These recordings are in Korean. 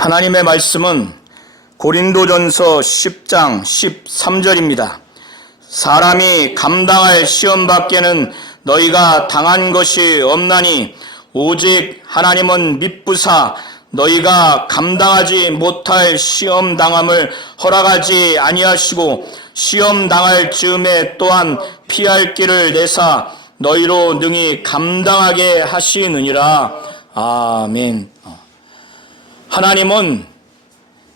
하나님의 말씀은 고린도전서 10장 13절입니다. 사람이 감당할 시험 밖에는 너희가 당한 것이 없나니 오직 하나님은 미쁘사 너희가 감당하지 못할 시험 당함을 허락하지 아니하시고 시험 당할 즈음에 또한 피할 길을 내사 너희로 능히 감당하게 하시느니라. 아멘. 하나님은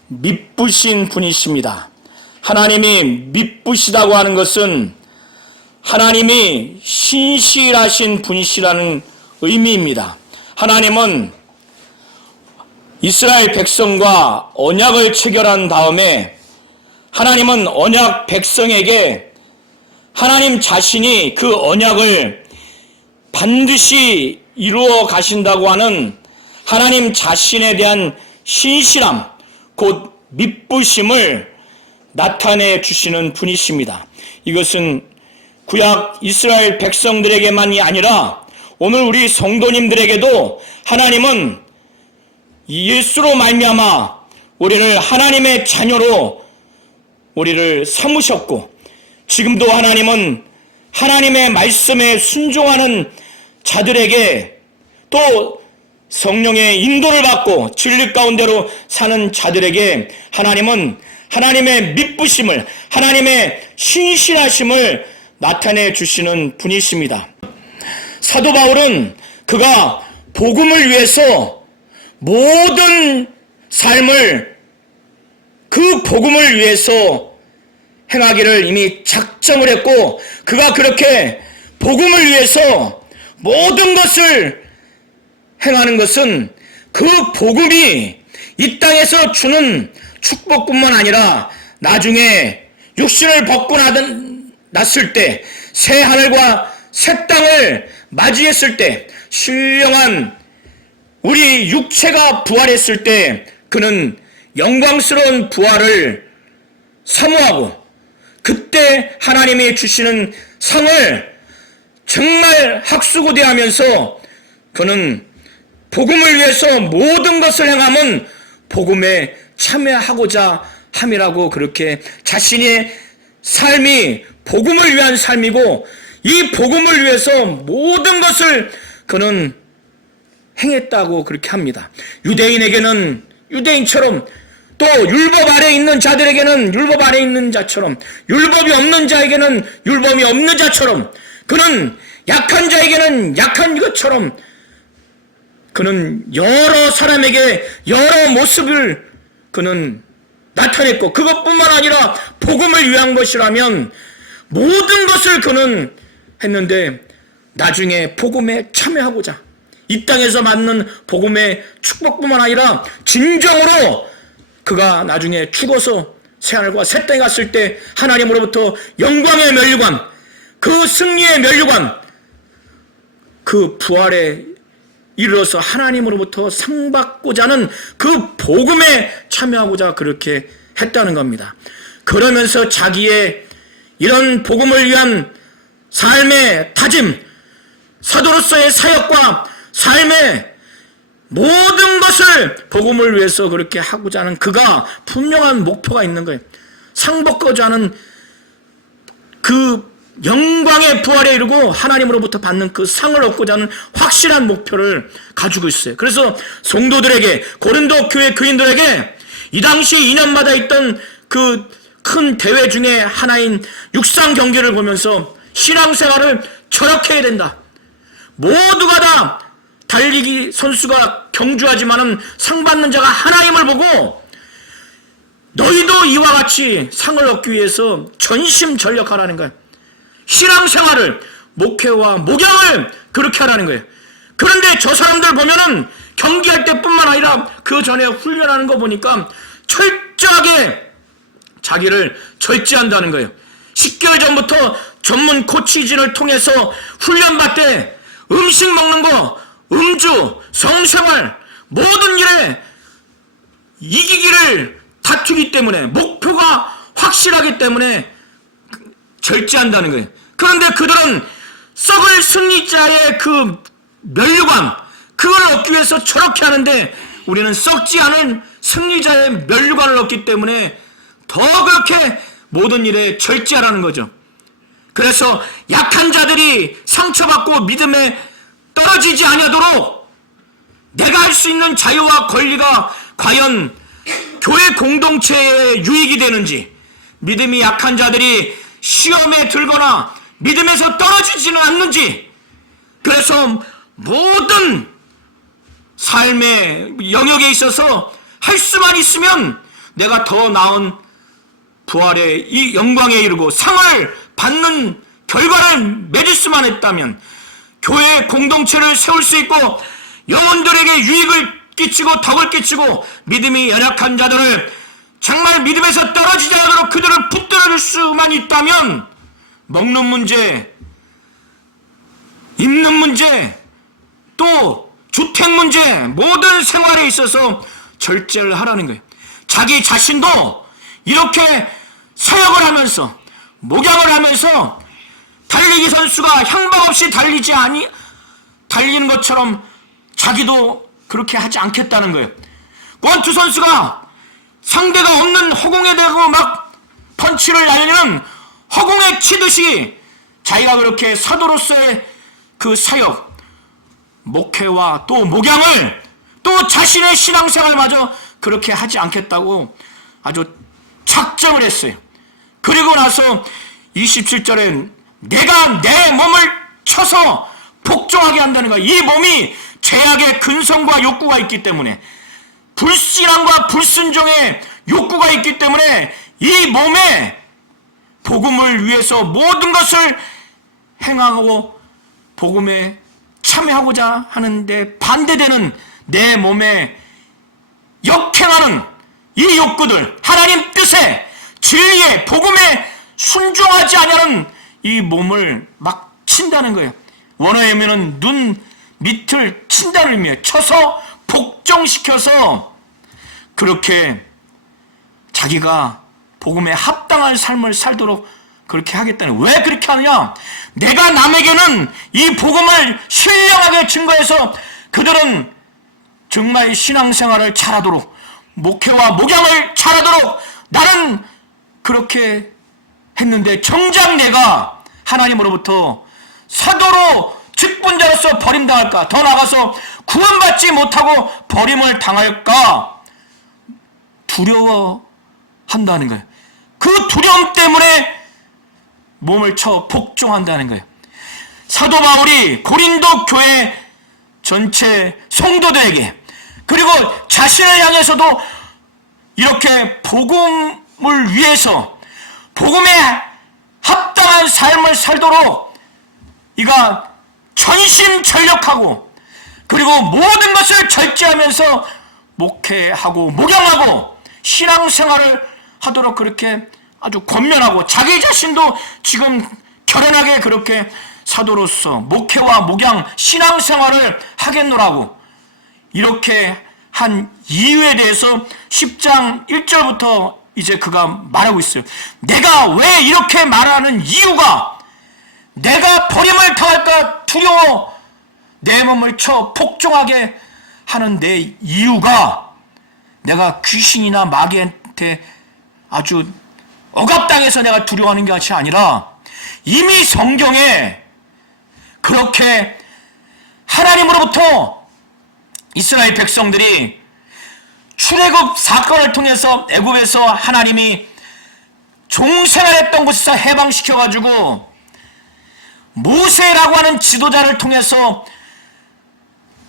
미쁘신 분이십니다. 하나님이 미쁘시다고 하는 것은 하나님이 신실하신 분이시라는 의미입니다. 하나님은 이스라엘 백성과 언약을 체결한 다음에 하나님은 언약 백성에게 하나님 자신이 그 언약을 반드시 이루어 가신다고 하는 하나님 자신에 대한 신실함, 곧 미쁘심을 나타내 주시는 분이십니다. 이것은 구약 이스라엘 백성들에게만이 아니라 오늘 우리 성도님들에게도 하나님은 예수로 말미암아 우리를 하나님의 자녀로 우리를 삼으셨고, 지금도 하나님은 하나님의 말씀에 순종하는 자들에게 또 성령의 인도를 받고 진리 가운데로 사는 자들에게 하나님은 하나님의 미쁘심을, 하나님의 신실하심을 나타내 주시는 분이십니다. 사도 바울은 그가 복음을 위해서 모든 삶을 그 복음을 위해서 행하기를 이미 작정을 했고, 그가 그렇게 복음을 위해서 모든 것을 행하는 것은 그 복음이 이 땅에서 주는 축복뿐만 아니라 나중에 육신을 벗고 났을 때, 새 하늘과 새 땅을 맞이했을 때, 신령한 우리 육체가 부활했을 때 그는 영광스러운 부활을 사모하고, 그때 하나님이 주시는 상을 정말 학수고대하면서 그는 복음을 위해서 모든 것을 행함은 복음에 참여하고자 함이라고, 그렇게 자신의 삶이 복음을 위한 삶이고 이 복음을 위해서 모든 것을 그는 행했다고 그렇게 합니다. 유대인에게는 유대인처럼, 또 율법 아래 있는 자들에게는 율법 아래 있는 자처럼, 율법이 없는 자에게는 율법이 없는 자처럼, 그는 약한 자에게는 약한 것처럼 그는 여러 사람에게 여러 모습을 그는 나타냈고, 그것뿐만 아니라 복음을 위한 것이라면 모든 것을 그는 했는데, 나중에 복음에 참여하고자 이 땅에서 받는 복음의 축복뿐만 아니라 진정으로 그가 나중에 죽어서 새하늘과 새 땅에 갔을 때 하나님으로부터 영광의 면류관, 그 승리의 면류관, 그 부활에 이르러서 하나님으로부터 상 받고자 하는 그 복음에 참여하고자 그렇게 했다는 겁니다. 그러면서 자기의 이런 복음을 위한 삶의 다짐, 사도로서의 사역과 삶의 모든 것을 복음을 위해서 그렇게 하고자 하는 그가 분명한 목표가 있는 거예요. 상 받고자 하는 그 영광의 부활에 이르고 하나님으로부터 받는 그 상을 얻고자 하는 확실한 목표를 가지고 있어요. 그래서 성도들에게, 고린도 교회 교인들에게 이 당시 2년마다 있던 그 큰 대회 중에 하나인 육상 경기를 보면서 신앙생활을 저렇게 해야 된다. 모두가 다 달리기 선수가 경주하지만은 상 받는 자가 하나님을 보고 너희도 이와 같이 상을 얻기 위해서 전심전력하라는 거예요. 신앙생활을, 목회와 목양을 그렇게 하라는 거예요. 그런데 저 사람들 보면은 경기할 때뿐만 아니라 그 전에 훈련하는 거 보니까 철저하게 자기를 절제한다는 거예요. 10개월 전부터 전문 코치진을 통해서 훈련받되 음식 먹는 거, 음주, 성생활, 모든 일에 이기기를 다투기 때문에, 목표가 확실하기 때문에 절제한다는 거예요. 그런데 그들은 썩을 승리자의 그 면류관, 그걸 얻기 위해서 저렇게 하는데 우리는 썩지 않은 승리자의 면류관을 얻기 때문에 더 그렇게 모든 일에 절제하라는 거죠. 그래서 약한 자들이 상처받고 믿음에 떨어지지 아니하도록 내가 할 수 있는 자유와 권리가 과연 교회 공동체의 유익이 되는지, 믿음이 약한 자들이 시험에 들거나 믿음에서 떨어지지는 않는지, 그래서 모든 삶의 영역에 있어서 할 수만 있으면 내가 더 나은 부활의 이 영광에 이르고 상을 받는 결과를 맺을 수만 했다면 교회 공동체를 세울 수 있고 영혼들에게 유익을 끼치고 덕을 끼치고 믿음이 연약한 자들을 정말 믿음에서 떨어지지 않도록 그들을 붙들어줄 수만 있다면 먹는 문제, 입는 문제, 또 주택 문제, 모든 생활에 있어서 절제를 하라는 거예요. 자기 자신도 이렇게 사역을 하면서 목양을 하면서 달리기 선수가 향방 없이 달리는 것처럼 자기도 그렇게 하지 않겠다는 거예요. 권투 선수가 상대가 없는 허공에 대고 막 펀치를 날리는 허공에 치듯이 자기가 그렇게 사도로서의 그 사역, 목회와 또 목양을 또 자신의 신앙생활마저 그렇게 하지 않겠다고 아주 작정을 했어요. 그리고 나서 27절에 내가 내 몸을 쳐서 복종하게 한다는 거야. 이 몸이 죄악의 근성과 욕구가 있기 때문에, 불신앙과 불순종의 욕구가 있기 때문에 이 몸에 복음을 위해서 모든 것을 행하고 복음에 참여하고자 하는데 반대되는 내 몸에 역행하는 이 욕구들, 하나님 뜻에 진리에 복음에 순종하지 않는 이 몸을 막 친다는 거예요. 원어에 의미는 눈 밑을 친다는 의미예요. 쳐서 복종시켜서 그렇게 자기가 복음에 합당한 삶을 살도록 그렇게 하겠다는. 왜 그렇게 하느냐? 내가 남에게는 이 복음을 신령하게 증거해서 그들은 정말 신앙생활을 잘하도록, 목회와 목양을 잘하도록 나는 그렇게 했는데 정작 내가 하나님으로부터 사도로 직분자로서 버림당할까, 더 나아가서 구원받지 못하고 버림을 당할까 두려워한다는 거예요. 그 두려움 때문에 몸을 쳐 복종한다는 거예요. 사도 바울이 고린도 교회 전체 성도들에게 그리고 자신을 향해서도 이렇게 복음을 위해서 복음에 합당한 삶을 살도록 이가 전심전력하고 그리고 모든 것을 절제하면서 목회하고 목양하고 신앙생활을 하도록 그렇게 아주 권면하고 자기 자신도 지금 결연하게 그렇게 사도로서 목회와 목양 신앙생활을 하겠노라고 이렇게 한 이유에 대해서 10장 1절부터 이제 그가 말하고 있어요. 내가 왜 이렇게 말하는 이유가 내가 버림을 당할까 두려워 내 몸을 쳐 복종하게 하는 내 이유가 내가 귀신이나 마귀한테 아주 억압당해서 내가 두려워하는 것이 아니라 이미 성경에 그렇게 하나님으로부터 이스라엘 백성들이 출애굽 사건을 통해서 애굽에서 하나님이 종생활했던 곳에서 해방시켜가지고 모세라고 하는 지도자를 통해서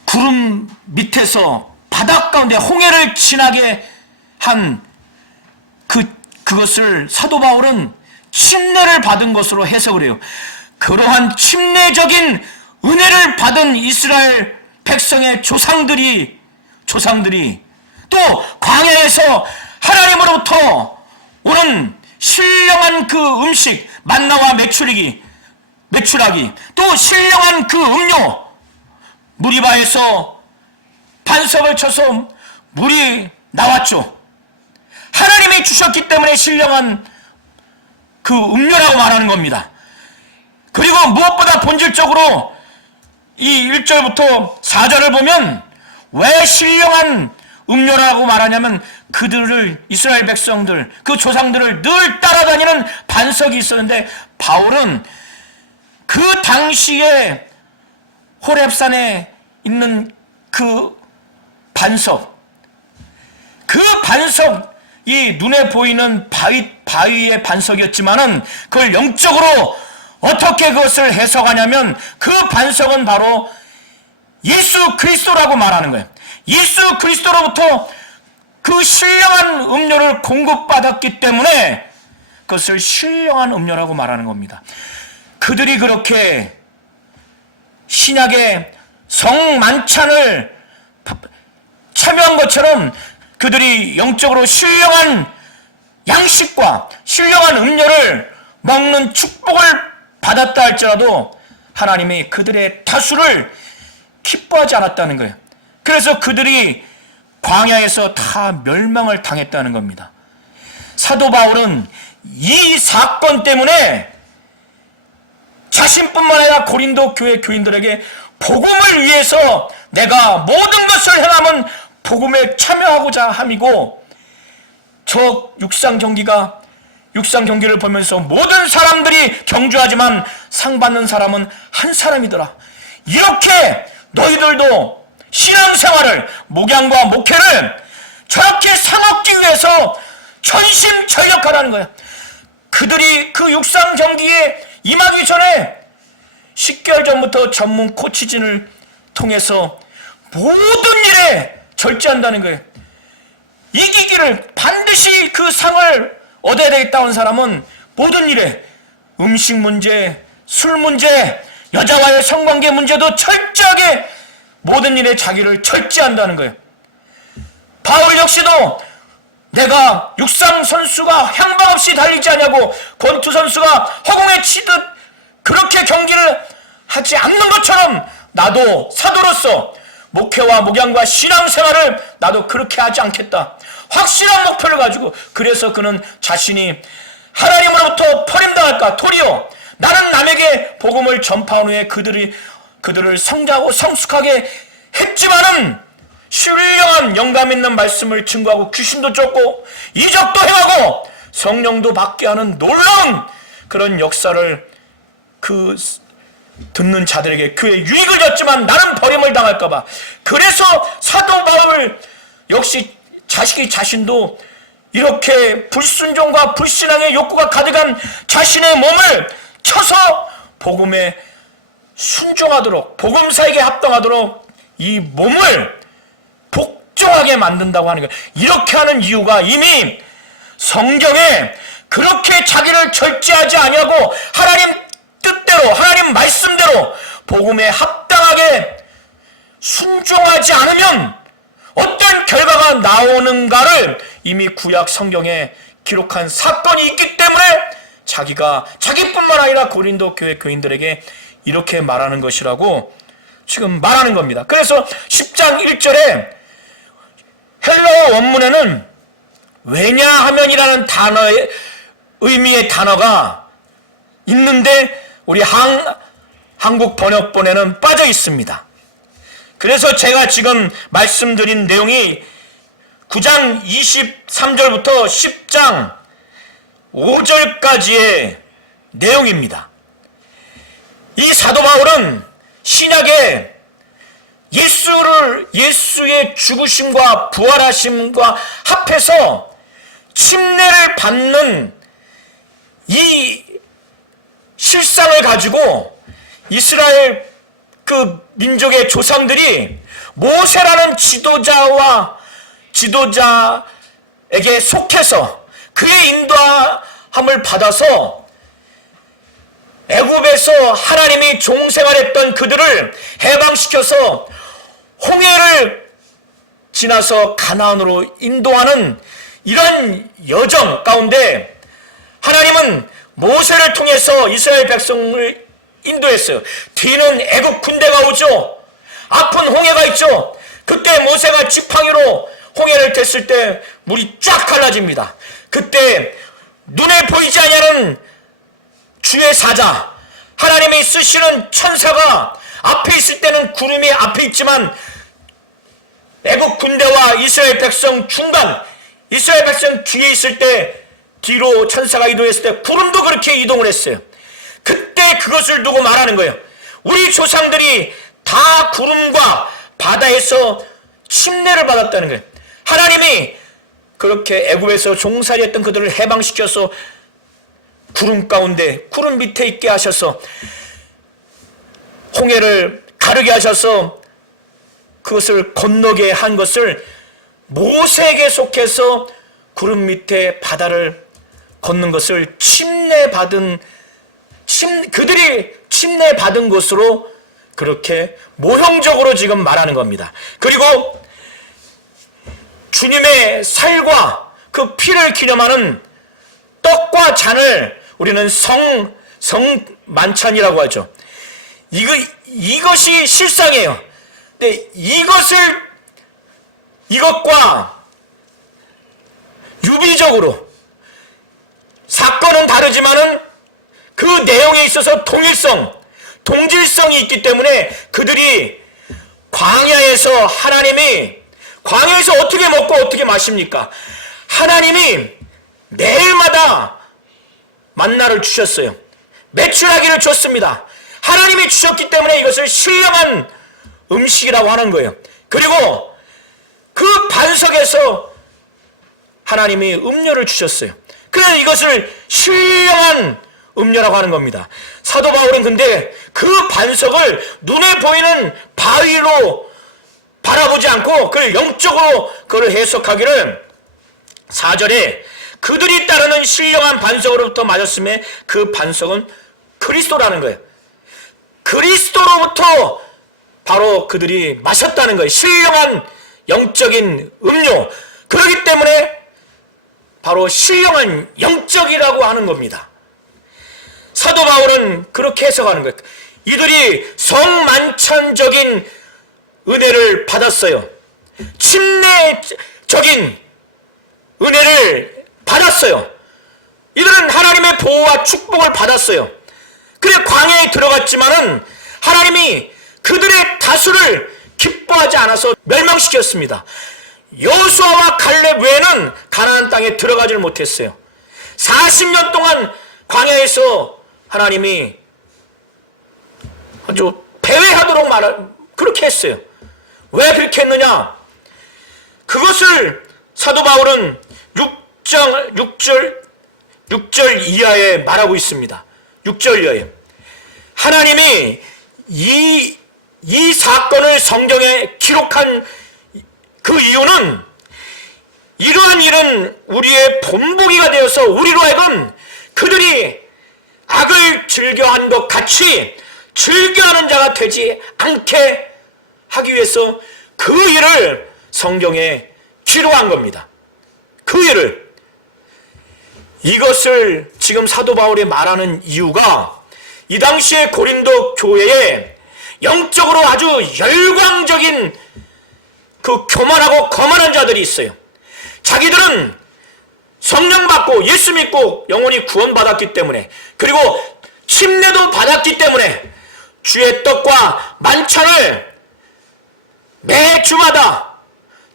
구름 밑에서 바닷 가운데 홍해를 지나게 한 그것을 사도 바울은 침례를 받은 것으로 해석을 해요. 그러한 침례적인 은혜를 받은 이스라엘 백성의 조상들이 또 광야에서 하나님으로부터 오는 신령한 그 음식 만나와 메추라기 또 신령한 그 음료 무리바에서 반석을 쳐서 물이 나왔죠. 하나님이 주셨기 때문에 신령한 그 음료라고 말하는 겁니다. 그리고 무엇보다 본질적으로 이 1절부터 4절을 보면 왜 신령한 음료라고 말하냐면 그들을, 이스라엘 백성들, 그 조상들을 늘 따라다니는 반석이 있었는데, 바울은 그 당시에 호렙산에 있는 그 반석이 눈에 보이는 바위의 반석이었지만은 그걸 영적으로 어떻게 그것을 해석하냐면, 그 반석은 바로 예수 그리스도라고 말하는 거예요. 예수 그리스도로부터 그 신령한 음료를 공급받았기 때문에 그것을 신령한 음료라고 말하는 겁니다. 그들이 그렇게 신약의 성만찬을 참여한 것처럼 그들이 영적으로 신령한 양식과 신령한 음료를 먹는 축복을 받았다 할지라도 하나님이 그들의 다수를 기뻐하지 않았다는 거예요. 그래서 그들이 광야에서 다 멸망을 당했다는 겁니다. 사도 바울은 이 사건 때문에 자신뿐만 아니라 고린도 교회 교인들에게 복음을 위해서 내가 모든 것을 행하면 복음에 참여하고자 함이고, 저 육상 경기를 보면서 모든 사람들이 경주하지만 상 받는 사람은 한 사람이더라. 이렇게 너희들도 신앙생활을, 목양과 목회를 저렇게 상 얻기 위해서 전심전력하라는 거야. 그들이 그 육상 경기에 임하기 전에 10개월 전부터 전문 코치진을 통해서 모든 일에 절제한다는 거예요. 이기기를, 반드시 그 상을 얻어야 되겠다는 사람은 모든 일에, 음식 문제, 술 문제, 여자와의 성관계 문제도 철저하게 모든 일에 자기를 절제한다는 거예요. 바울 역시도 내가 육상 선수가 향방 없이 달리지 않냐고, 권투 선수가 허공에 치듯 그렇게 경기를 하지 않는 것처럼 나도 사도로서 목회와 목양과 신앙생활을 나도 그렇게 하지 않겠다. 확실한 목표를 가지고, 그래서 그는 자신이 하나님으로부터 버림당할까 도리어 나는 남에게 복음을 전파한 후에 그들을 성장하고 성숙하게 했지만은 신령한 영감 있는 말씀을 증거하고 귀신도 쫓고 이적도 행하고 성령도 받게 하는 놀라운 그런 역사를 그 듣는 자들에게 그의 유익을 줬지만 나는 버림을 당할까봐. 그래서 사도 바울 역시 자신도 이렇게 불순종과 불신앙의 욕구가 가득한 자신의 몸을 쳐서 복음에 순종하도록, 복음사에게 합당하도록 이 몸을 복종하게 만든다고 하는 거예요. 이렇게 하는 이유가 이미 성경에 그렇게 자기를 절제하지 아니하고 하나님 뜻대로, 하나님 말씀대로 복음에 합당하게 순종하지 않으면 어떤 결과가 나오는가를 이미 구약 성경에 기록한 사건이 있기 때문에 자기뿐만 아니라 고린도 교회 교인들에게 이렇게 말하는 것이라고 지금 말하는 겁니다. 그래서 10장 1절에 헬라어 원문에는 왜냐하면이라는 단어의 의미의 단어가 있는데 우리 한국 번역본에는 빠져 있습니다. 그래서 제가 지금 말씀드린 내용이 9장 23절부터 10장 5절까지의 내용입니다. 이 사도 바울은 신약에 예수의 죽으심과 부활하심과 합해서 침례를 받는 이 실상을 가지고 이스라엘 그 민족의 조상들이 모세라는 지도자에게 속해서 그의 인도함을 받아서 애굽에서 하나님이 종생활했던 그들을 해방시켜서 홍해를 지나서 가나안으로 인도하는 이런 여정 가운데 하나님은 모세를 통해서 이스라엘 백성을 인도했어요. 뒤는 애굽 군대가 오죠. 아픈 홍해가 있죠. 그때 모세가 지팡이로 홍해를 댔을 때 물이 쫙 갈라집니다. 그때 눈에 보이지 아니하는 주의 사자, 하나님이 쓰시는 천사가 앞에 있을 때는 구름이 앞에 있지만 애국 군대와 이스라엘 백성 중간, 이스라엘 백성 뒤에 있을 때, 뒤로 천사가 이동했을 때 구름도 그렇게 이동을 했어요. 그때 그것을 두고 말하는 거예요. 우리 조상들이 다 구름과 바다에서 침례를 받았다는 거예요. 하나님이 그렇게 애굽에서 종살이했던 그들을 해방시켜서 구름 가운데, 구름 밑에 있게 하셔서 홍해를 가르게 하셔서 그것을 건너게 한 것을 모세에게 속해서 구름 밑에 바다를 걷는 것을 그들이 침례받은 것으로 그렇게 모형적으로 지금 말하는 겁니다. 그리고 주님의 살과 그 피를 기념하는 떡과 잔을 우리는 성만찬이라고 하죠. 이것이 실상이에요. 근데 이것과 유비적으로 사건은 다르지만은 그 내용에 있어서 동질성이 있기 때문에 그들이 광야에서 광야에서 어떻게 먹고 어떻게 마십니까? 하나님이 매일마다 만나를 주셨어요. 메추라기를 줬습니다. 하나님이 주셨기 때문에 이것을 신령한 음식이라고 하는 거예요. 그리고 그 반석에서 하나님이 음료를 주셨어요. 그래서 이것을 신령한 음료라고 하는 겁니다. 사도 바울은 근데 그 반석을 눈에 보이는 바위로 바라보지 않고 그걸 영적으로 그걸 해석하기를 4절에 그들이 따르는 신령한 반석으로부터 맞았음에 그 반석은 그리스도라는 거예요. 그리스도로부터 바로 그들이 마셨다는 거예요. 신령한 영적인 음료. 그렇기 때문에 바로 신령한 영적이라고 하는 겁니다. 사도 바울은 그렇게 해석하는 거예요. 이들이 성만찬적인 은혜를 받았어요. 침례적인 은혜를 받았어요. 이들은 하나님의 보호와 축복을 받았어요. 그래 광야에 들어갔지만은 하나님이 그들의 다수를 기뻐하지 않아서 멸망시켰습니다. 여호수아와 갈렙 외에는 가나안 땅에 들어가질 못했어요. 40년 동안 광야에서 하나님이 아주 배회하도록 그렇게 했어요. 왜 그렇게 했느냐? 그것을 사도 바울은 6절 이하에 말하고 있습니다. 6절 이하에 하나님이 이 사건을 성경에 기록한 그 이유는 이러한 일은 우리의 본보기가 되어서 우리로 하여금 그들이 악을 즐겨한 것 같이 즐겨하는 자가 되지 않게 하기 위해서 그 일을 성경에 기록한 겁니다. 그 일을. 이것을 지금 사도 바울이 말하는 이유가 이 당시에 고린도 교회에 영적으로 아주 열광적인 그 교만하고 거만한 자들이 있어요. 자기들은 성령 받고 예수 믿고 영혼이 구원받았기 때문에, 그리고 침례도 받았기 때문에 주의 떡과 만찬을 매주마다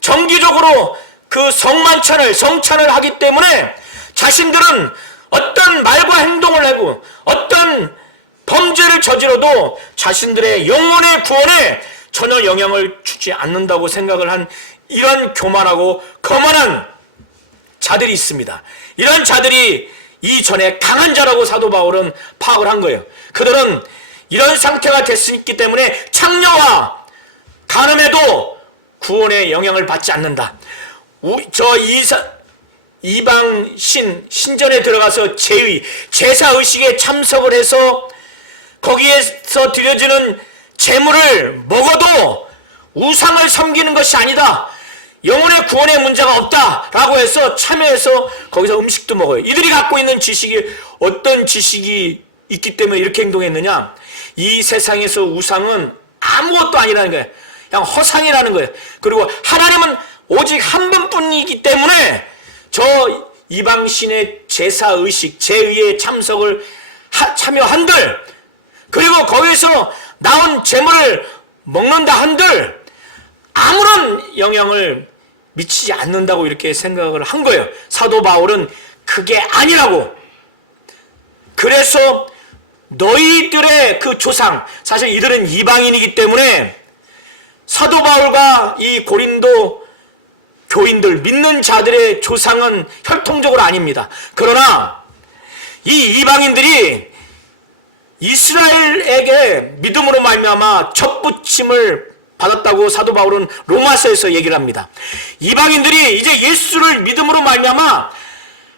정기적으로 그 성찬을 하기 때문에 자신들은 어떤 말과 행동을 하고 어떤 범죄를 저지러도 자신들의 영혼의 구원에 전혀 영향을 주지 않는다고 생각을 한 이런 교만하고 거만한 자들이 있습니다. 이런 자들이 이전에 강한 자라고 사도 바울은 파악을 한 거예요. 그들은 이런 상태가 됐기 때문에 창녀와 간음에도 구원의 영향을 받지 않는다. 이방 신전에 들어가서 제사의식에 참석을 해서 거기에서 드려지는 제물을 먹어도 우상을 섬기는 것이 아니다. 영혼의 구원에 문제가 없다라고 해서 참여해서 거기서 음식도 먹어요. 이들이 갖고 있는 지식이 어떤 지식이 있기 때문에 이렇게 행동했느냐? 이 세상에서 우상은 아무것도 아니라는 거예요. 그냥 허상이라는 거예요. 그리고 하나님은 오직 한 분뿐이기 때문에 저 이방신의 제사의식, 제의에 참여한들, 그리고 거기서 나온 제물을 먹는다 한들 아무런 영향을 미치지 않는다고 이렇게 생각을 한 거예요. 사도 바울은 그게 아니라고. 그래서 너희들의 그 조상, 사실 이들은 이방인이기 때문에 사도 바울과 이 고린도 교인들, 믿는 자들의 조상은 혈통적으로 아닙니다. 그러나 이 이방인들이 이스라엘에게 믿음으로 말미암아 접붙임을 받았다고 사도 바울은 로마서에서 얘기를 합니다. 이방인들이 이제 예수를 믿음으로 말미암아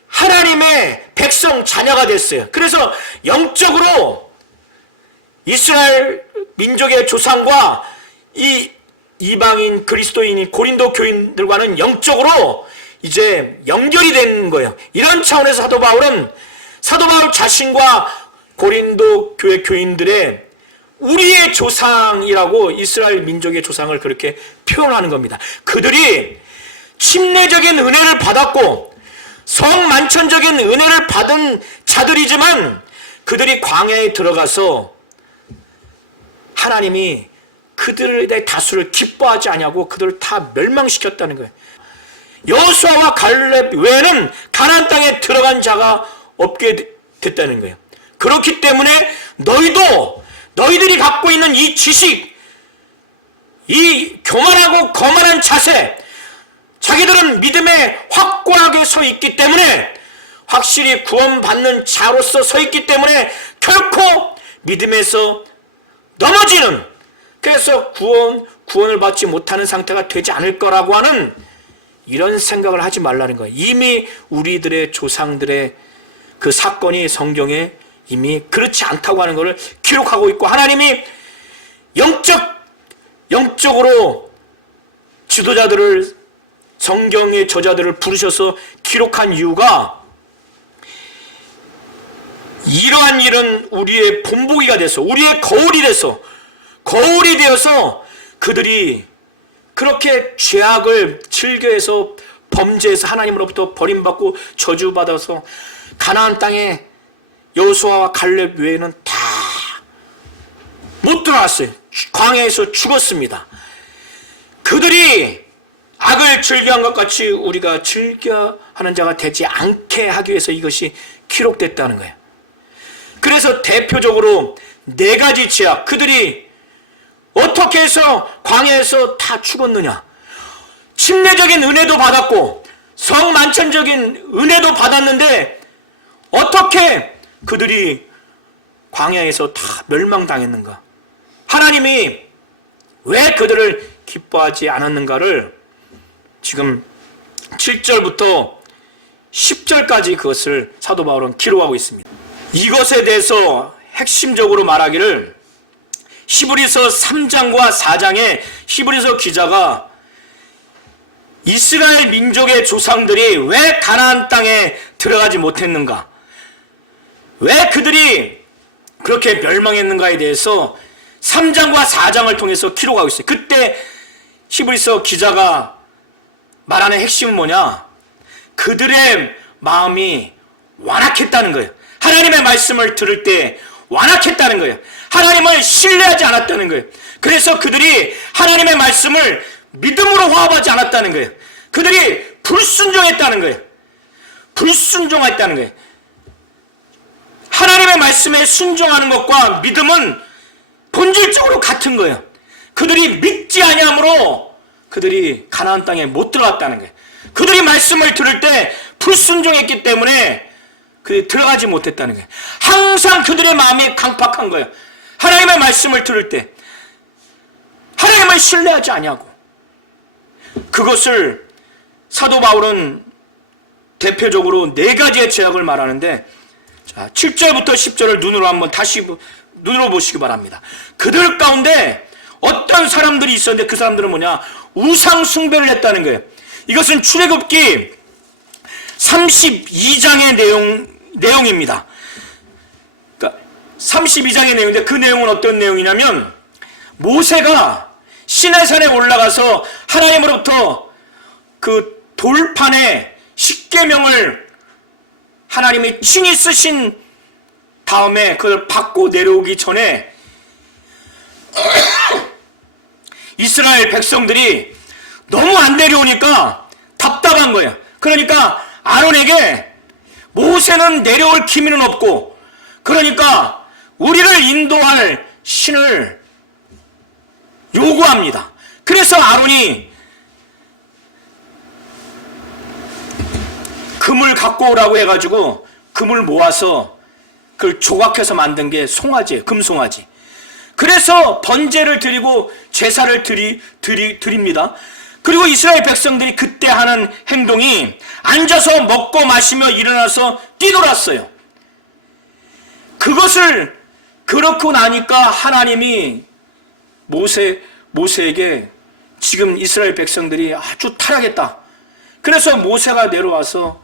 하나님의 백성 자녀가 됐어요. 그래서 영적으로 이스라엘 민족의 조상과 이 이방인 그리스도인이 고린도 교인들과는 영적으로 이제 연결이 되는 거예요. 이런 차원에서 사도 바울 자신과 고린도 교회 교인들의 우리의 조상이라고 이스라엘 민족의 조상을 그렇게 표현하는 겁니다. 그들이 침례적인 은혜를 받았고 성만천적인 은혜를 받은 자들이지만 그들이 광야에 들어가서 하나님이 그들의 다수를 기뻐하지 아니하고 그들을 다 멸망시켰다는 거예요. 여호수아와 갈렙 외에는 가나안 땅에 들어간 자가 없게 됐다는 거예요. 그렇기 때문에 너희들이 갖고 있는 이 지식, 이 교만하고 거만한 자세, 자기들은 믿음에 확고하게 서 있기 때문에, 확실히 구원받는 자로서 서 있기 때문에 결코 믿음에서 넘어지는, 그래서 구원을 받지 못하는 상태가 되지 않을 거라고 하는 이런 생각을 하지 말라는 거예요. 이미 우리들의 조상들의 그 사건이 성경에 이미 그렇지 않다고 하는 것을 기록하고 있고, 하나님이 영적으로 지도자들을, 성경의 저자들을 부르셔서 기록한 이유가 이러한 일은 우리의 본보기가 돼서, 우리의 거울이 되어서 그들이 그렇게 죄악을 즐겨해서 범죄해서 하나님으로부터 버림받고 저주받아서 가나안 땅에 여호수아와 갈렙 외에는 다 못 들어왔어요. 광야에서 죽었습니다. 그들이 악을 즐겨한 것 같이 우리가 즐겨하는 자가 되지 않게 하기 위해서 이것이 기록됐다는 거예요. 그래서 대표적으로 4가지 죄악, 그들이 어떻게 해서 광야에서 다 죽었느냐. 침례적인 은혜도 받았고 성만천적인 은혜도 받았는데 어떻게 그들이 광야에서 다 멸망당했는가. 하나님이 왜 그들을 기뻐하지 않았는가를 지금 7절부터 10절까지 그것을 사도 바울은 기록하고 있습니다. 이것에 대해서 핵심적으로 말하기를 히브리서 3장과 4장에 히브리서 기자가 이스라엘 민족의 조상들이 왜 가나안 땅에 들어가지 못했는가, 왜 그들이 그렇게 멸망했는가에 대해서 3장과 4장을 통해서 기록하고 있어요. 그때 히브리서 기자가 말하는 핵심은 뭐냐? 그들의 마음이 완악했다는 거예요. 하나님의 말씀을 들을 때 완악했다는 거예요. 하나님을 신뢰하지 않았다는 거예요. 그래서 그들이 하나님의 말씀을 믿음으로 화합하지 않았다는 거예요. 그들이 불순종했다는 거예요. 불순종했다는 거예요. 하나님의 말씀에 순종하는 것과 믿음은 본질적으로 같은 거예요. 그들이 믿지 아니함으로 그들이 가나안 땅에 못 들어갔다는 거예요. 그들이 말씀을 들을 때 불순종했기 때문에 그 들어가지 못했다는 거예요. 항상 그들의 마음이 강팍한 거예요. 하나님의 말씀을 들을 때 하나님을 신뢰하지 아니하고. 그것을 사도 바울은 대표적으로 4가지의 죄악을 말하는데, 자, 7절부터 10절을 눈으로 보시기 바랍니다. 그들 가운데 어떤 사람들이 있었는데 그 사람들은 뭐냐? 우상 숭배를 했다는 거예요. 이것은 출애굽기 32장의 내용입니다. 그러니까 32장의 내용인데 그 내용은 어떤 내용이냐면, 모세가 시내산에 올라가서 하나님으로부터 그 돌판에 십계명을 하나님이 친히 쓰신 다음에 그걸 받고 내려오기 전에 이스라엘 백성들이 너무 안 내려오니까 답답한 거예요. 그러니까 아론에게 모세는 내려올 기미는 없고, 그러니까 우리를 인도할 신을 요구합니다. 그래서 아론이 금을 갖고 오라고 해가지고 금을 모아서 그걸 조각해서 만든 게 송아지예요. 금송아지. 그래서 번제를 드리고 제사를 드립니다. 그리고 이스라엘 백성들이 그때 하는 행동이 앉아서 먹고 마시며 일어나서 뛰놀았어요. 그것을 그렇고 나니까 하나님이 모세에게 지금 이스라엘 백성들이 아주 타락했다. 그래서 모세가 내려와서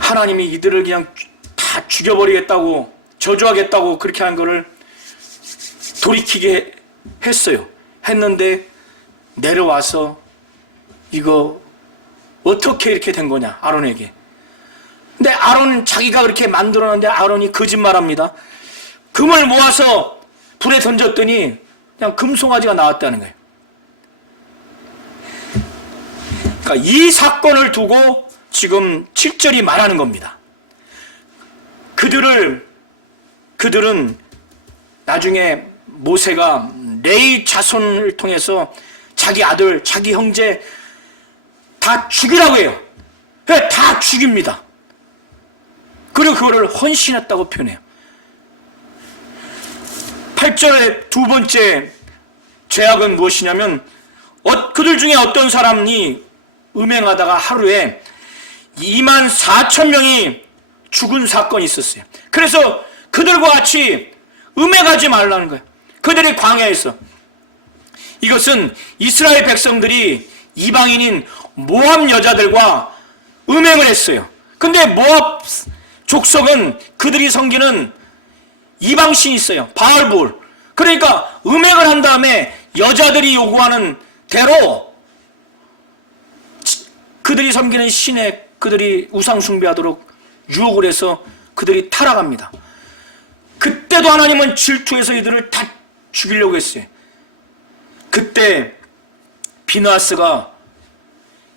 하나님이 이들을 그냥 다 죽여버리겠다고, 저주하겠다고 그렇게 한 거를 돌이키게 했어요. 했는데 내려와서 이거 어떻게 이렇게 된 거냐, 아론에게. 근데 아론 자기가 그렇게 만들었는데 아론이 거짓말합니다. 금을 모아서 불에 던졌더니 그냥 금송아지가 나왔다는 거예요. 그러니까 이 사건을 두고 지금 7절이 말하는 겁니다. 그들은 나중에 모세가 레위 자손을 통해서 자기 아들, 자기 형제 다 죽이라고 해요. 다 죽입니다. 그리고 그거를 헌신했다고 표현해요. 8절의 두 번째 죄악은 무엇이냐면, 그들 중에 어떤 사람이 음행하다가 하루에 24,000명이 죽은 사건이 있었어요. 그래서 그들과 같이 음행하지 말라는 거예요. 그들이 광야에서. 이것은 이스라엘 백성들이 이방인인 모압 여자들과 음행을 했어요. 근데 모압 족속은 그들이 섬기는 이방신이 있어요. 바알볼. 그러니까 음행을 한 다음에 여자들이 요구하는 대로 그들이 섬기는 신에 그들이 우상 숭배하도록 유혹을 해서 그들이 타락합니다. 그때도 하나님은 질투해서 이들을 다 죽이려고 했어요. 그때 비느하스가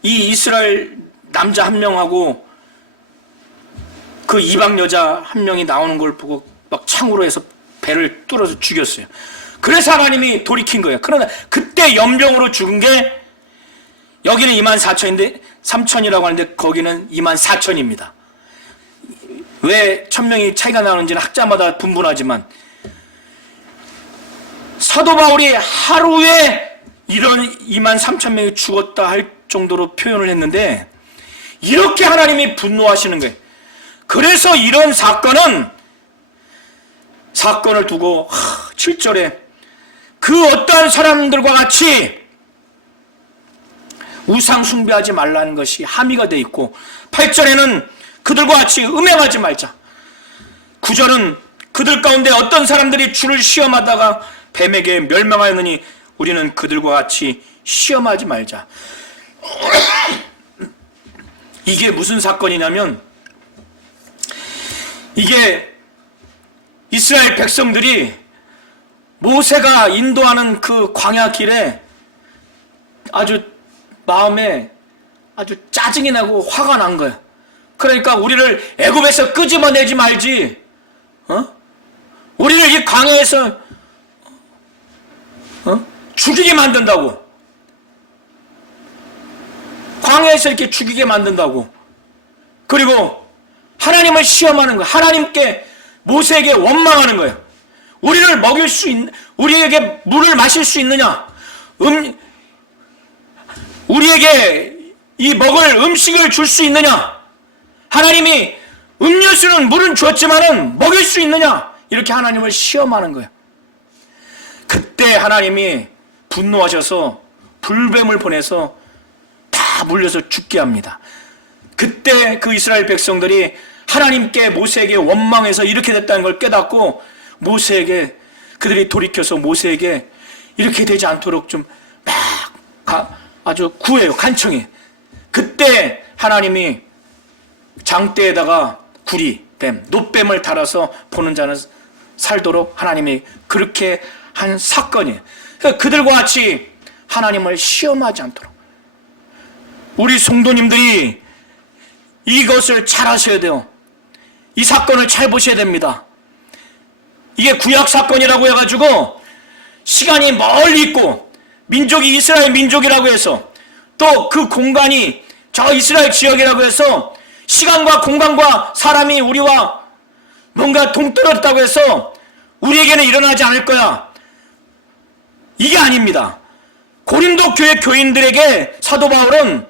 이 이스라엘 남자 한 명하고 그 이방 여자 한 명이 나오는 걸 보고 막 창으로 해서 배를 뚫어서 죽였어요. 그래서 하나님이 돌이킨 거예요. 그러나 그때 연병으로 죽은 게, 여기는 24,000인데 3,000이라고 하는데 거기는 24,000입니다. 왜 1,000명이 차이가 나는지는 학자마다 분분하지만, 사도 바울이 하루에 이런 23,000명이 죽었다 할 정도로 표현을 했는데, 이렇게 하나님이 분노하시는 거예요. 그래서 이런 사건을 두고 7절에 그 어떠한 사람들과 같이 우상 숭배하지 말라는 것이 함의가 되어 있고, 8절에는 그들과 같이 음행하지 말자. 9절은 그들 가운데 어떤 사람들이 주를 시험하다가 뱀에게 멸망하였느니 우리는 그들과 같이 시험하지 말자. 이게 무슨 사건이냐면, 이게 이스라엘 백성들이 모세가 인도하는 그 광야 길에 아주 마음에 아주 짜증이 나고 화가 난 거예요. 그러니까 우리를 애굽에서 끄집어내지 말지, 우리를 이 광야에서 죽이게 만든다고, 광야에서 이렇게 죽이게 만든다고. 그리고 하나님을 시험하는 거예요. 하나님께, 모세에게 원망하는 거예요. 우리를 먹일 수 우리에게 물을 마실 수 있느냐? 우리에게 이 먹을 음식을 줄 수 있느냐? 하나님이 음료수는 물은 주었지만은 먹일 수 있느냐? 이렇게 하나님을 시험하는 거예요. 그때 하나님이 분노하셔서 불뱀을 보내서 다 물려서 죽게 합니다. 그때 그 이스라엘 백성들이 하나님께, 모세에게 원망해서 이렇게 됐다는 걸 깨닫고, 모세에게, 그들이 돌이켜서 모세에게 이렇게 되지 않도록 좀 막 아주 구해요. 간청해. 그때 하나님이 장대에다가 구리, 뱀, 노뱀을 달아서 보는 자는 살도록 하나님이 그렇게 한 사건이에요. 그들과 같이 하나님을 시험하지 않도록 우리 성도님들이 이것을 잘 하셔야 돼요. 이 사건을 잘 보셔야 됩니다. 이게 구약 사건이라고 해가지고 시간이 멀리 있고 민족이 이스라엘 민족이라고 해서 또 그 공간이 저 이스라엘 지역이라고 해서 시간과 공간과 사람이 우리와 뭔가 동떨어졌다고 해서 우리에게는 일어나지 않을 거야. 이게 아닙니다. 고린도 교회 교인들에게 사도 바울은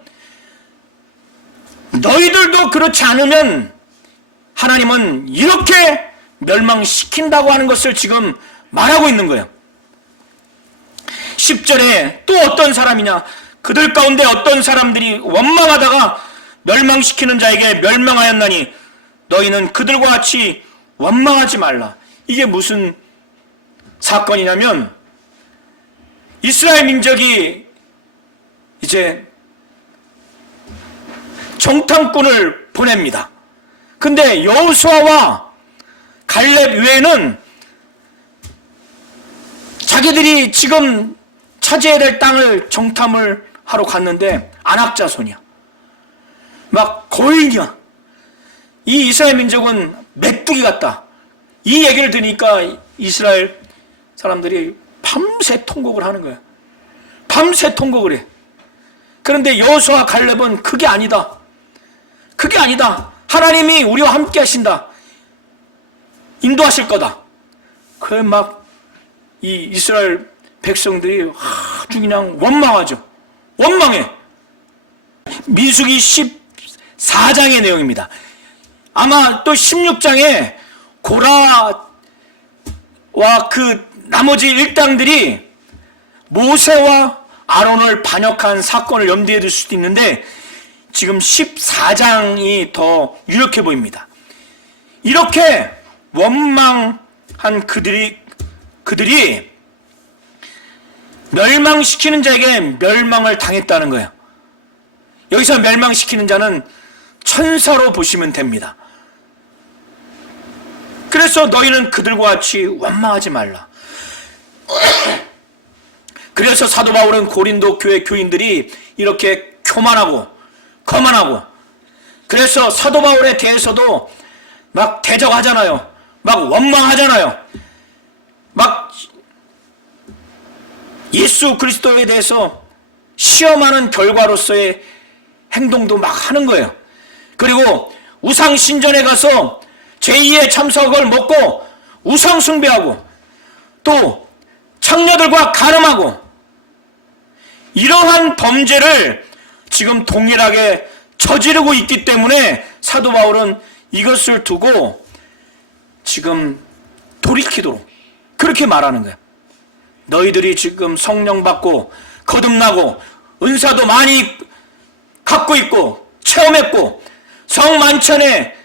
너희들도 그렇지 않으면 하나님은 이렇게 멸망시킨다고 하는 것을 지금 말하고 있는 거예요. 10절에 또 어떤 사람이냐, 그들 가운데 어떤 사람들이 원망하다가 멸망시키는 자에게 멸망하였나니 너희는 그들과 같이 원망하지 말라. 이게 무슨 사건이냐면 이스라엘 민족이 이제 정탐꾼을 보냅니다. 근데 여호수아와 갈렙 외에는 자기들이 지금 차지해야 될 땅을 정탐을 하러 갔는데 안악자손이야. 막 거인이야. 이 이스라엘 민족은 메뚜기 같다. 이 얘기를 들으니까 이스라엘 사람들이 밤새 통곡을 하는 거야. 밤새 통곡을 해. 그런데 여호수아 갈렙은 그게 아니다. 그게 아니다. 하나님이 우리와 함께 하신다. 인도하실 거다. 그래 막 이 이스라엘 백성들이 아주 그냥 원망하죠. 원망해. 민수기 14장의 내용입니다. 아마 또 16장에 고라와 그 나머지 일당들이 모세와 아론을 반역한 사건을 염두에 둘 수도 있는데 지금 14장이 더 유력해 보입니다. 이렇게 원망한 그들이 멸망시키는 자에게 멸망을 당했다는 거예요. 여기서 멸망시키는 자는 천사로 보시면 됩니다. 그래서 너희는 그들과 같이 원망하지 말라. 그래서 사도 바울은 고린도 교회 교인들이 이렇게 교만하고 거만하고, 그래서 사도 바울에 대해서도 막 대적하잖아요. 막 원망하잖아요. 막 예수 그리스도에 대해서 시험하는 결과로서의 행동도 막 하는 거예요. 그리고 우상 신전에 가서 제2의 참석을 먹고 우상 숭배하고 또 창녀들과 가늠하고 이러한 범죄를 지금 동일하게 저지르고 있기 때문에 사도 바울은 이것을 두고 지금 돌이키도록 그렇게 말하는 거예요. 너희들이 지금 성령 받고 거듭나고 은사도 많이 갖고 있고 체험했고 성만찬에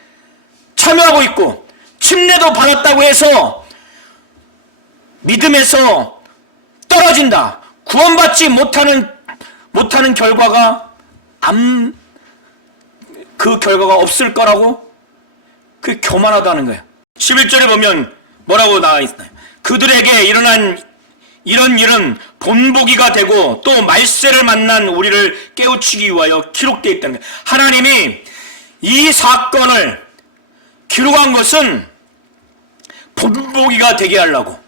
참여하고 있고 침례도 받았다고 해서 믿음에서 떨어진다, 구원받지 못하는 결과가 그 결과가 없을 거라고, 그게 교만하다는 거예요. 11절에 보면 뭐라고 나와 있나요? 그들에게 일어난 이런 일은 본보기가 되고 또 말세를 만난 우리를 깨우치기 위하여 기록되어 있다는 거예요. 하나님이 이 사건을 기록한 것은 본보기가 되게 하려고,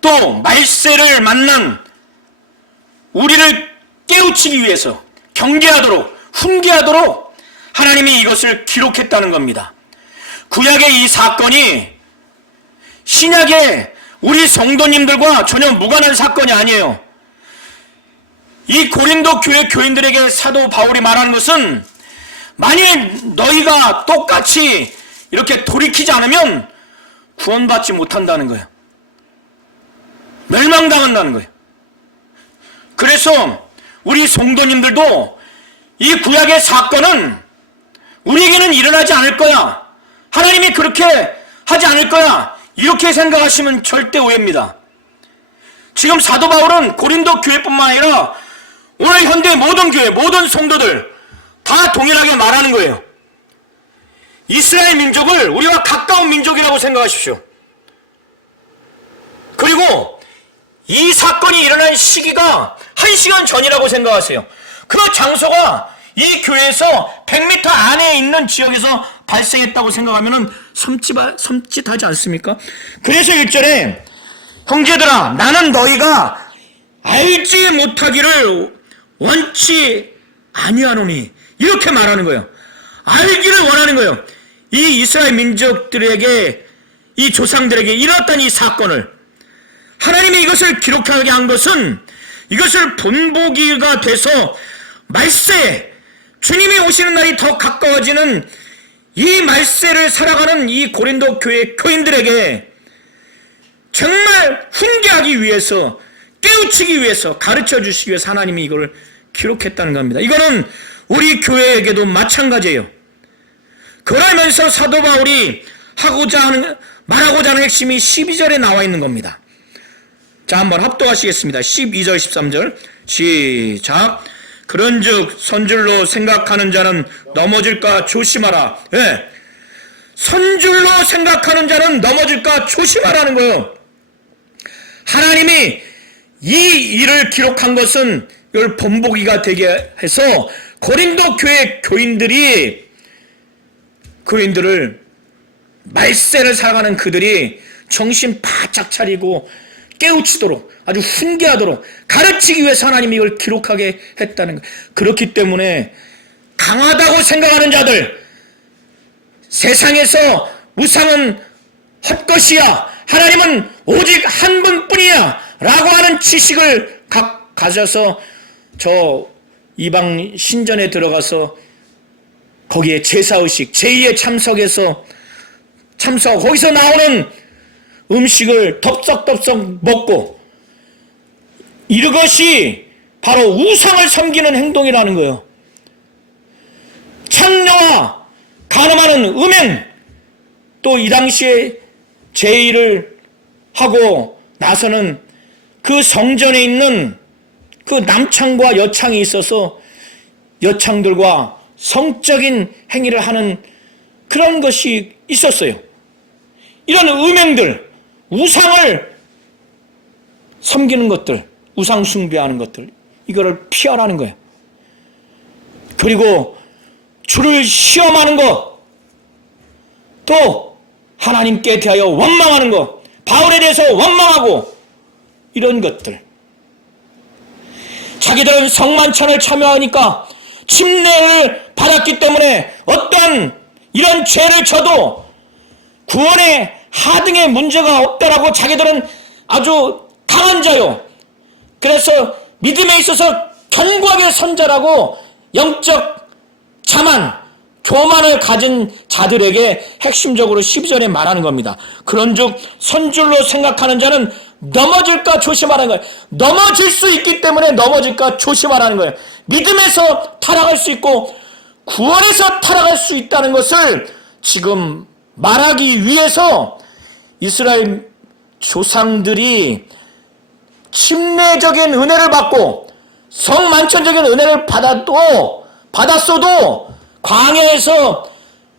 또 말세를 만난 우리를 깨우치기 위해서 경계하도록 훈계하도록 하나님이 이것을 기록했다는 겁니다. 구약의 이 사건이 신약의 우리 성도님들과 전혀 무관한 사건이 아니에요. 이 고린도 교회 교인들에게 사도 바울이 말하는 것은 만일 너희가 똑같이 이렇게 돌이키지 않으면 구원받지 못한다는 거예요. 멸망당한다는 거예요. 그래서 우리 성도님들도 이 구약의 사건은 우리에게는 일어나지 않을 거야, 하나님이 그렇게 하지 않을 거야, 이렇게 생각하시면 절대 오해입니다. 지금 사도 바울은 고린도 교회뿐만 아니라 오늘 현대 모든 교회, 모든 성도들 다 동일하게 말하는 거예요. 이스라엘 민족을 우리와 가까운 민족이라고 생각하십시오. 그리고 이 사건이 일어난 시기가 1시간 전이라고 생각하세요. 그 장소가 이 교회에서 100m 안에 있는 지역에서 발생했다고 생각하면 섬찟하지 않습니까? 그래서 1절에 형제들아 나는 너희가 알지 못하기를 원치 아니하노니 이렇게 말하는 거예요. 알기를 원하는 거예요. 이 이스라엘 민족들에게 이 조상들에게 일어났던 이 사건을 하나님이 이것을 기록하게 한 것은 이것을 본보기가 돼서 말세 주님이 오시는 날이 더 가까워지는 이 말세를 살아가는 이 고린도 교회 교인들에게 정말 훈계하기 위해서 깨우치기 위해서 가르쳐 주시기 위해서 하나님이 이걸 기록했다는 겁니다. 이거는 우리 교회에게도 마찬가지예요. 그러면서 사도 바울이 말하고자 하는 핵심이 12절에 나와 있는 겁니다. 자, 한번 합독하시겠습니다. 12절 13절 시작. 그런즉 선줄로 생각하는 자는 넘어질까 조심하라. 예. 선줄로 생각하는 자는 넘어질까 조심하라는 거예요. 하나님이 이 일을 기록한 것은 이걸 본보기가 되게 해서 고린도 교회 교인들을 말세를 살아가는 그들이 정신 바짝 차리고 깨우치도록 아주 훈계하도록 가르치기 위해서 하나님이 이걸 기록하게 했다는 거예요. 그렇기 때문에 강하다고 생각하는 자들, 세상에서 우상은 헛것이야, 하나님은 오직 한 분뿐이야 라고 하는 지식을 가져서 저 이방 신전에 들어가서 거기에 제사의식 제2의 참석 거기서 나오는 음식을 덥석덥석 먹고 이것이 바로 우상을 섬기는 행동이라는 거예요. 창녀와 간음하는 음행, 또 이 당시에 제의를 하고 나서는 그 성전에 있는 그 남창과 여창이 있어서 여창들과 성적인 행위를 하는 그런 것이 있었어요. 이런 음행들, 우상을 섬기는 것들, 우상 숭배하는 것들, 이거를 피하라는 거예요. 그리고 주를 시험하는 것, 또 하나님께 대하여 원망하는 것, 바울에 대해서 원망하고 이런 것들. 자기들은 성만찬을 참여하니까 침례를 받았기 때문에 어떠한 이런 죄를 져도 구원의 하등의 문제가 없다라고 자기들은 아주 강한 자요. 그래서 믿음에 있어서 견고하게 선 자라고 영적 자만, 교만을 가진 자들에게 핵심적으로 12절에 말하는 겁니다. 그런즉 선줄로 생각하는 자는 넘어질까 조심하라는 거예요. 넘어질 수 있기 때문에 넘어질까 조심하라는 거예요. 믿음에서 타락할 수 있고 구원에서 타락할 수 있다는 것을 지금 말하기 위해서 이스라엘 조상들이 침례적인 은혜를 받고 성만찬적인 은혜를 받았어도 광야에서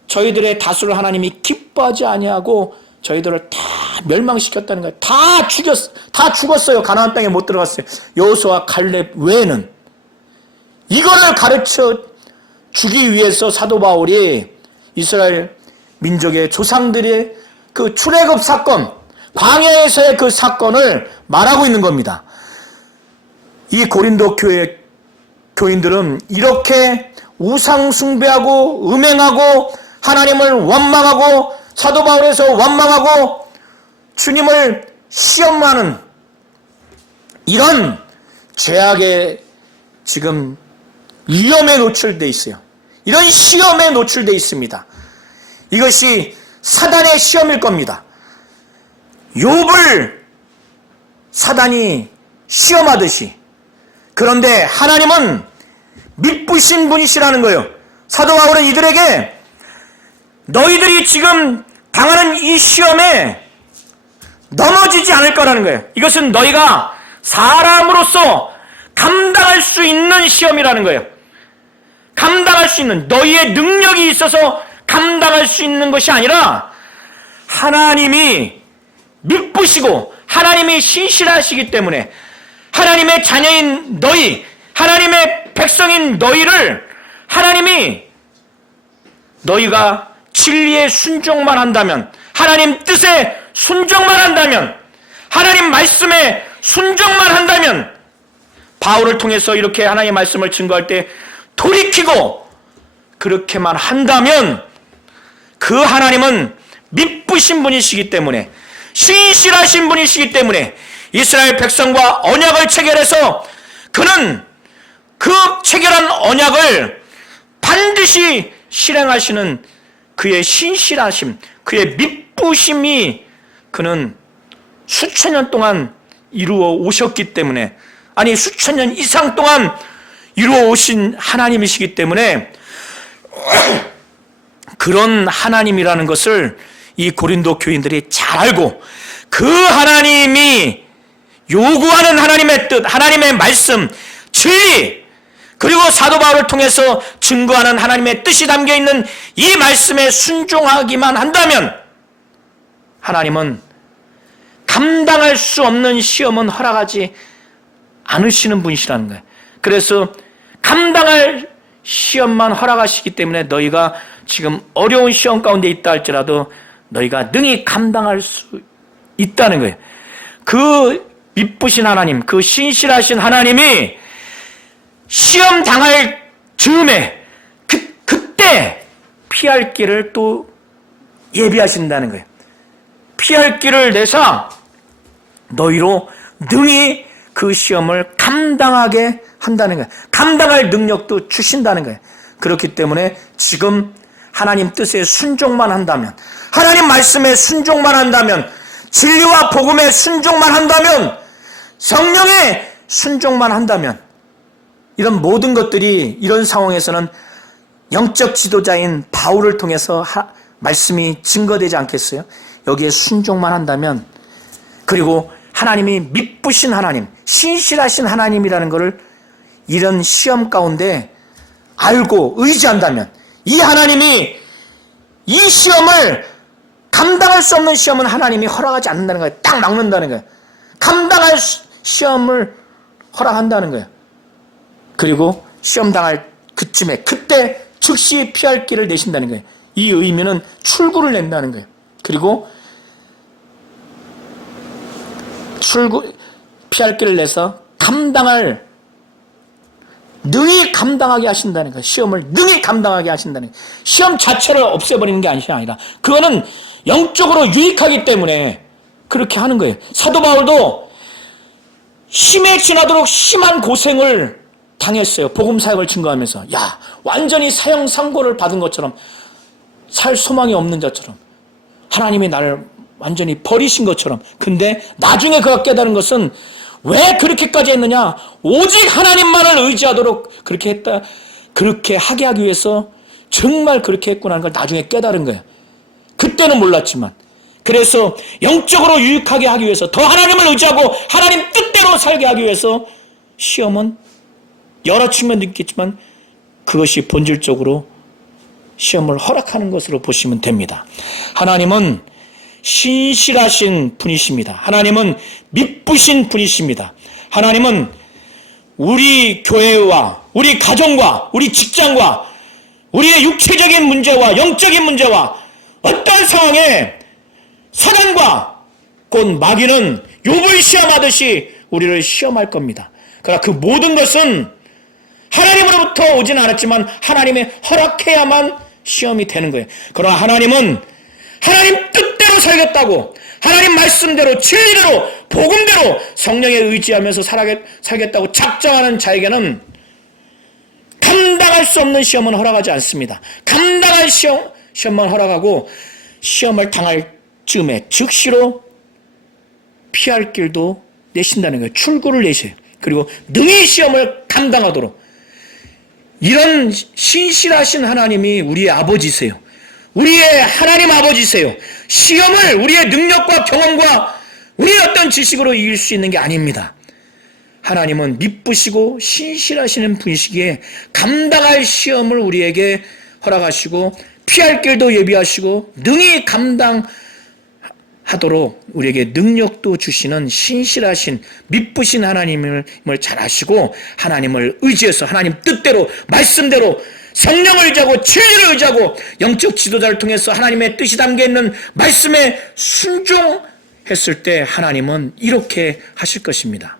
저희들의 다수를 하나님이 기뻐하지 아니하고 저희들을 다 멸망시켰다는 거예요. 다 죽었어요. 가나안 땅에 못 들어갔어요. 여호수아 갈렙 외에는. 이거를 가르쳐 주기 위해서 사도 바울이 이스라엘 민족의 조상들의 그 출애굽 사건, 광야에서의 그 사건을 말하고 있는 겁니다. 이 고린도 교회 교인들은 이렇게 우상 숭배하고 음행하고 하나님을 원망하고 사도 바울에서 원망하고 주님을 시험하는 이런 죄악에 지금 위험에 노출되어 있어요. 이런 시험에 노출되어 있습니다. 이것이 사단의 시험일 겁니다. 욥을 사단이 시험하듯이. 그런데 하나님은 미쁘신 분이시라는 거예요. 사도 바울은 이들에게 너희들이 지금 당하는 이 시험에 넘어지지 않을 거라는 거예요. 이것은 너희가 사람으로서 감당할 수 있는 시험이라는 거예요. 감당할 수 있는, 너희의 능력이 있어서 감당할 수 있는 것이 아니라 하나님이 미쁘시고 하나님이 신실하시기 때문에 하나님의 자녀인 너희, 하나님의 백성인 너희를 하나님이 너희가 진리에 순종만 한다면, 하나님 뜻에 순종만 한다면, 하나님 말씀에 순종만 한다면, 바울을 통해서 이렇게 하나님의 말씀을 증거할 때 돌이키고 그렇게만 한다면 그 하나님은 미쁘신 분이시기 때문에, 신실하신 분이시기 때문에 이스라엘 백성과 언약을 체결해서 그는 그 체결한 언약을 반드시 실행하시는 그의 신실하심, 그의 미쁘심이 그는 수천 년 동안 이루어 오셨기 때문에, 아니 수천 년 이상 동안 이루어 오신 하나님이시기 때문에 그런 하나님이라는 것을 이 고린도 교인들이 잘 알고, 그 하나님이 요구하는 하나님의 뜻, 하나님의 말씀, 진리, 그리고 사도 바울을 통해서 증거하는 하나님의 뜻이 담겨있는 이 말씀에 순종하기만 한다면 하나님은 감당할 수 없는 시험은 허락하지 않으시는 분이시라는 거예요. 그래서 감당할 시험만 허락하시기 때문에 너희가 지금 어려운 시험 가운데 있다 할지라도 너희가 능히 감당할 수 있다는 거예요. 그 미쁘신 하나님, 그 신실하신 하나님이 시험 당할 즈음에 그때 피할 길을 또 예비하신다는 거예요. 피할 길을 내사 너희로 능히 그 시험을 감당하게 한다는 거예요. 감당할 능력도 주신다는 거예요. 그렇기 때문에 지금 하나님 뜻에 순종만 한다면, 하나님 말씀에 순종만 한다면, 진리와 복음에 순종만 한다면, 성령에 순종만 한다면, 이런 모든 것들이 이런 상황에서는 영적 지도자인 바울을 통해서 말씀이 증거되지 않겠어요? 여기에 순종만 한다면, 그리고 하나님이 미쁘신 하나님, 신실하신 하나님이라는 것을 이런 시험 가운데 알고 의지한다면, 이 하나님이 이 시험을, 감당할 수 없는 시험은 하나님이 허락하지 않는다는 거예요. 딱 막는다는 거예요. 감당할 시험을 허락한다는 거예요. 그리고 시험 당할 그쯤에, 그때 즉시 피할 길을 내신다는 거예요. 이 의미는 출구를 낸다는 거예요. 그리고 피할 길을 내서 능히 감당하게 하신다는 거예요. 시험을 능히 감당하게 하신다는 거예요. 시험 자체를 없애버리는 게 아니라 그거는 영적으로 유익하기 때문에 그렇게 하는 거예요. 사도 바울도 심에 지나도록 심한 고생을 당했어요. 복음 사역을 증거하면서. 완전히 사형 선고를 받은 것처럼, 살 소망이 없는 자처럼, 하나님이 나를 완전히 버리신 것처럼. 근데 나중에 그가 깨달은 것은 왜 그렇게까지 했느냐? 오직 하나님만을 의지하도록 그렇게 했다. 그렇게 하게 하기 위해서 정말 그렇게 했구나 하는 걸 나중에 깨달은 거예요. 그때는 몰랐지만. 그래서 영적으로 유익하게 하기 위해서, 더 하나님을 의지하고 하나님 뜻대로 살게 하기 위해서 시험은 여러 측면도 있겠지만 그것이 본질적으로 시험을 허락하는 것으로 보시면 됩니다. 하나님은 신실하신 분이십니다. 하나님은 미쁘신 분이십니다. 하나님은 우리 교회와 우리 가정과 우리 직장과 우리의 육체적인 문제와 영적인 문제와 어떤 상황에 사단과 곧 마귀는 욥을 시험하듯이 우리를 시험할 겁니다. 그러나 그 모든 것은 하나님으로부터 오지는 않았지만 하나님의 허락해야만 시험이 되는 거예요. 그러나 하나님은 하나님 뜻대로 살겠다고, 하나님 말씀대로, 진리대로, 복음대로 성령에 의지하면서 살겠다고 작정하는 자에게는 감당할 수 없는 시험은 허락하지 않습니다. 감당할 시험만 허락하고 시험을 당할 즈음에 즉시로 피할 길도 내신다는 거예요. 출구를 내셔요. 그리고 능히 시험을 감당하도록. 이런 신실하신 하나님이 우리의 아버지세요. 우리의 하나님 아버지세요. 시험을 우리의 능력과 경험과 우리의 어떤 지식으로 이길 수 있는 게 아닙니다. 하나님은 미쁘시고 신실하시는 분이시기에 감당할 시험을 우리에게 허락하시고 피할 길도 예비하시고 능히 감당할 하도록 우리에게 능력도 주시는 신실하신 믿부신 하나님을 잘 아시고 하나님을 의지해서 하나님 뜻대로 말씀대로 성령을 의지하고 진리를 의지하고 영적 지도자를 통해서 하나님의 뜻이 담겨있는 말씀에 순종했을 때 하나님은 이렇게 하실 것입니다.